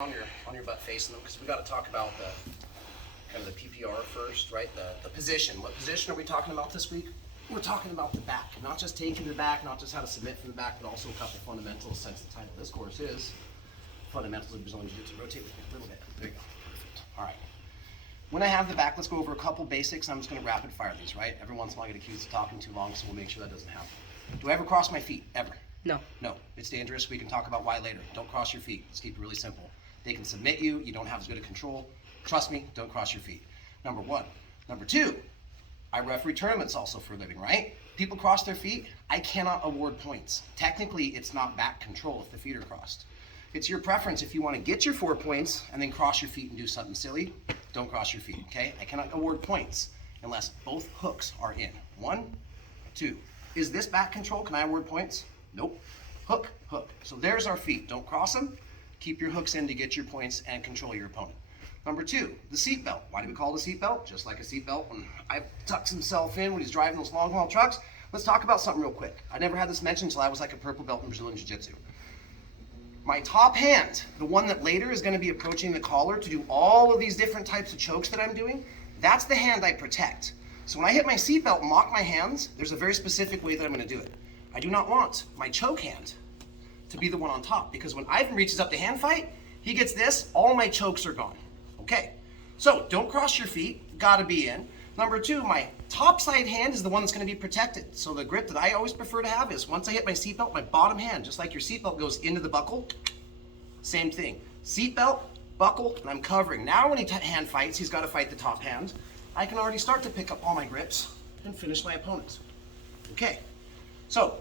on your butt facing them, because we got to talk about the kind of the PPR first, right? The position. What position are we talking about this week? We're talking about the back, not just taking the back, not just how to submit from the back, but also a couple fundamentals, since the title of this course is Fundamentals of Brazilian Jiu-Jitsu. Rotate with me a little bit. There you go. Perfect. All right. When I have the back, let's go over a couple basics. I'm just going to rapid fire these, right? Every once in a while I get accused of talking too long, so we'll make sure that doesn't happen. Do I ever cross my feet? Ever? No. No. It's dangerous. We can talk about why later. Don't cross your feet. Let's keep it really simple. They can submit you. You don't have as good a control. Trust me, don't cross your feet. Number one. Number two, I referee tournaments also for a living, right? People cross their feet. I cannot award points. Technically, it's not back control if the feet are crossed. It's your preference. If you want to get your 4 points and then cross your feet and do something silly, don't cross your feet, okay? I cannot award points unless both hooks are in. 1, 2. Is this back control? Can I award points? Nope. Hook, hook. So there's our feet. Don't cross them. Keep your hooks in to get your points and control your opponent. Number 2, the seat belt. Why do we call it a seat belt? Just like a seat belt when I tucks himself in when he's driving those long haul trucks. Let's talk about something real quick. I never had this mentioned until I was like a purple belt in Brazilian Jiu-Jitsu. My top hand, the one that later is going to be approaching the collar to do all of these different types of chokes that I'm doing, that's the hand I protect. So when I hit my seat belt and lock my hands, there's a very specific way that I'm going to do it. I do not want my choke hand to be the one on top, because when Ivan reaches up to hand fight, he gets this, all my chokes are gone. Okay, so don't cross your feet, gotta be in. Number 2, my top side hand is the one that's gonna be protected. So the grip that I always prefer to have is once I hit my seatbelt, my bottom hand, just like your seatbelt goes into the buckle, same thing. Seatbelt, buckle, and I'm covering. Now when he hand fights, he's gotta fight the top hand. I can already start to pick up all my grips and finish my opponents. Okay, so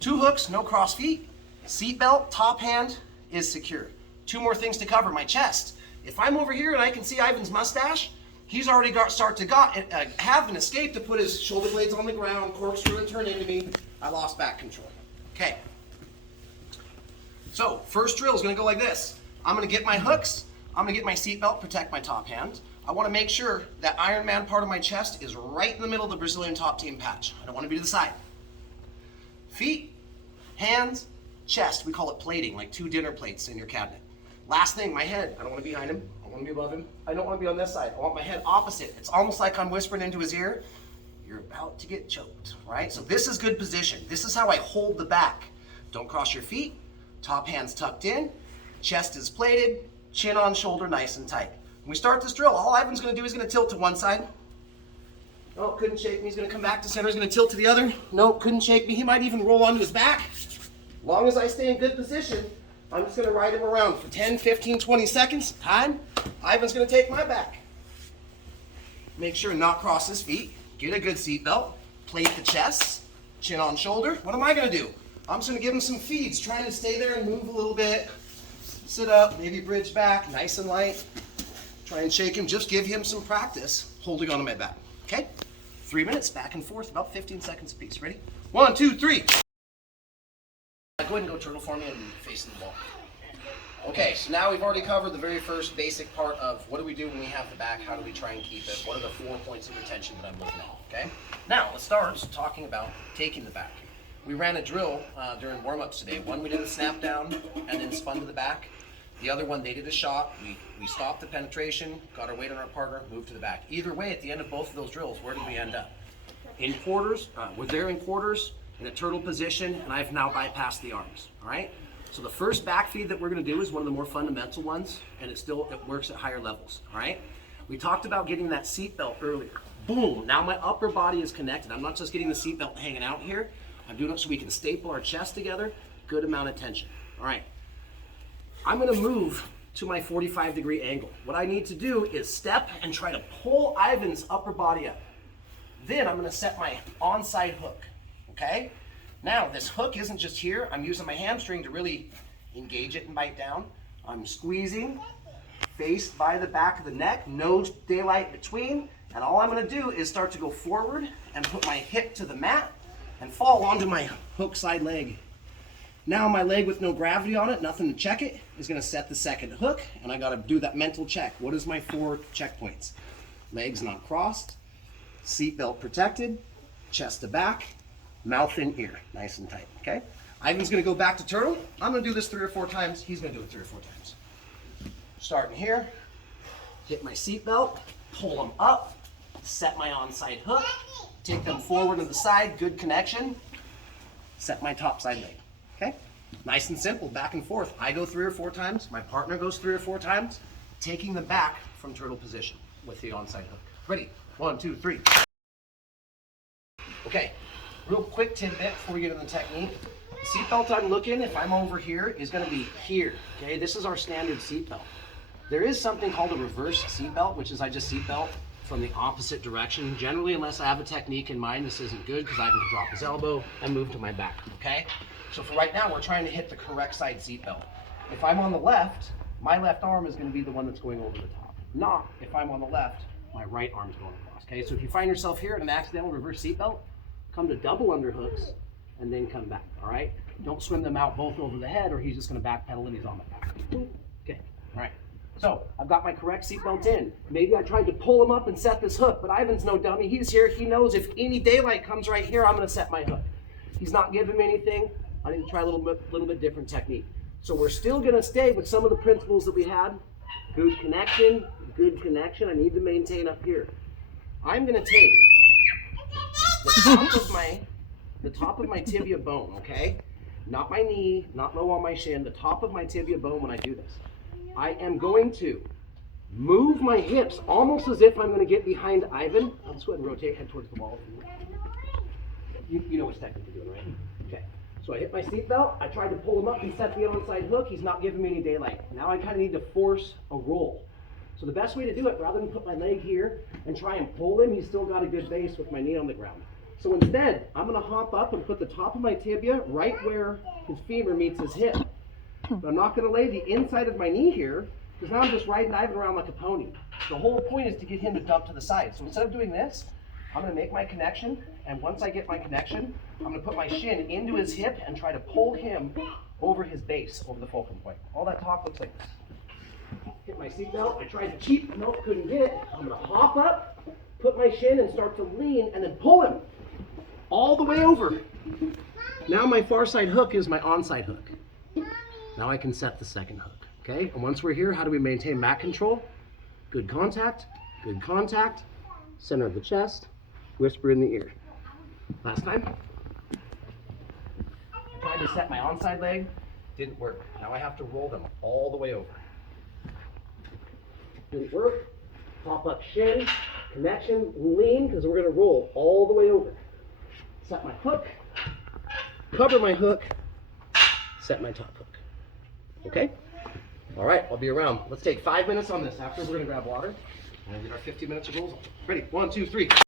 2 hooks, no cross feet. Seatbelt, top hand is secure. 2 more things to cover, my chest. If I'm over here and I can see Ivan's mustache, he's already have an escape to put his shoulder blades on the ground, corkscrew and turn into me. I lost back control. Okay. So first drill is going to go like this. I'm going to get my hooks. I'm going to get my seatbelt, protect my top hand. I want to make sure that Iron Man part of my chest is right in the middle of the Brazilian top team patch. I don't want to be to the side. Feet, hands, chest. We call it plating, like 2 dinner plates in your cabinet. Last thing, my head. I don't want to be behind him. I want to be above him. I don't want to be on this side. I want my head opposite. It's almost like I'm whispering into his ear, you're about to get choked, right? So this is good position. This is how I hold the back. Don't cross your feet. Top hand's tucked in. Chest is plated. Chin on shoulder, nice and tight. When we start this drill, all Ivan's going to do is going to tilt to one side. Oh, couldn't shake me. He's going to come back to center. He's going to tilt to the other. Nope, couldn't shake me. He might even roll onto his back. As long as I stay in good position, I'm just going to ride him around for 10, 15, 20 seconds. Time. Ivan's going to take my back. Make sure not cross his feet. Get a good seat belt. Plate the chest. Chin on shoulder. What am I going to do? I'm just going to give him some feeds. Trying to stay there and move a little bit. Sit up. Maybe bridge back. Nice and light. Try and shake him. Just give him some practice holding onto my back. Okay? 3 minutes back and forth. About 15 seconds apiece. Ready? 1, 2, 3. Go ahead and go turtle for me and facing the wall. Okay, so now we've already covered the very first basic part of what do we do when we have the back, how do we try and keep it, what are the 4 points of retention that I'm looking at, okay? Now, let's start talking about taking the back. We ran a drill during warm-ups today. One we did a snap down and then spun to the back. The other one, they did a shot. We stopped the penetration, got our weight on our partner, moved to the back. Either way, at the end of both of those drills, where did we end up? In quarters, we're there in quarters, in a turtle position, and I've now bypassed the arms, all right? So the first back feed that we're gonna do is one of the more fundamental ones, and it works at higher levels, all right? We talked about getting that seat belt earlier. Boom, now my upper body is connected. I'm not just getting the seat belt hanging out here. I'm doing it so we can staple our chest together, good amount of tension, all right? I'm gonna move to my 45-degree angle. What I need to do is step and try to pull Ivan's upper body up. Then I'm gonna set my onside hook. Okay? Now, this hook isn't just here. I'm using my hamstring to really engage it and bite down. I'm squeezing, faced by the back of the neck, no daylight between, and all I'm going to do is start to go forward and put my hip to the mat and fall onto my hook side leg. Now my leg with no gravity on it, nothing to check it, is going to set the second hook, and I got to do that mental check. What is my 4 checkpoints? Legs not crossed, seatbelt protected, chest to back, mouth in ear, nice and tight, okay? Ivan's gonna go back to turtle. I'm gonna do this 3 or 4 times. He's gonna do it 3 or 4 times. Starting here, hit my seat belt, pull them up, set my onside hook, take them forward to the side, good connection, set my top side leg, okay? Nice and simple, back and forth. I go 3 or 4 times, my partner goes 3 or 4 times, taking them back from turtle position with the onside hook. Ready? 1, 2, 3. Okay, real quick tidbit before we get into the technique. The seatbelt I'm looking, if I'm over here, is gonna be here, okay? This is our standard seatbelt. There is something called a reverse seatbelt, which is I just seatbelt from the opposite direction. Generally, unless I have a technique in mind, this isn't good because I can drop his elbow and move to my back, okay? So for right now, we're trying to hit the correct side seatbelt. If I'm on the left, my left arm is gonna be the one that's going over the top. Not if I'm on the left, my right arm's going across, okay? So if you find yourself here in an accidental reverse seatbelt, come to double underhooks and then come back, all right? Don't swim them out both over the head or he's just gonna backpedal and he's on my back. Okay, all right. So I've got my correct seatbelt in. Maybe I tried to pull him up and set this hook, but Ivan's no dummy. He's here, he knows if any daylight comes right here, I'm gonna set my hook. He's not giving me anything. I need to try a little bit different technique. So we're still gonna stay with some of the principles that we had. Good connection, good connection. I need to maintain up here. I'm gonna take the top of my tibia bone, okay? Not my knee, not low on my shin, the top of my tibia bone when I do this. I am going to move my hips almost as if I'm going to get behind Ivan. I'll just go ahead and rotate, head towards the wall. You know which technique you're doing, right? Okay. So I hit my seatbelt. I tried to pull him up and set the onside hook. He's not giving me any daylight. Now I kind of need to force a roll. So the best way to do it, rather than put my leg here and try and pull him, he's still got a good base with my knee on the ground. So instead, I'm going to hop up and put the top of my tibia right where his femur meets his hip. But I'm not going to lay the inside of my knee here, because now I'm just riding Ivan around like a pony. The whole point is to get him to dump to the side. So instead of doing this, I'm going to make my connection, and once I get my connection, I'm going to put my shin into his hip and try to pull him over his base, over the fulcrum point. All that talk looks like this. Hit my seatbelt. I tried to cheat, nope, couldn't get it. I'm going to hop up, put my shin and start to lean, and then pull him all the way over. Now my far side hook is my onside hook. Now I can set the second hook, okay? And once we're here, how do we maintain mat control? Good contact, center of the chest, whisper in the ear. Last time. I tried to set my onside leg, didn't work. Now I have to roll them all the way over. Didn't work. Pop up shin, connection, lean, because we're gonna roll all the way over. Set my hook, cover my hook, set my top hook. Okay? All right, I'll be around. Let's take 5 minutes on this. After, we're gonna grab water and get our 15 minutes of rolls on. Ready? 1, 2, 3.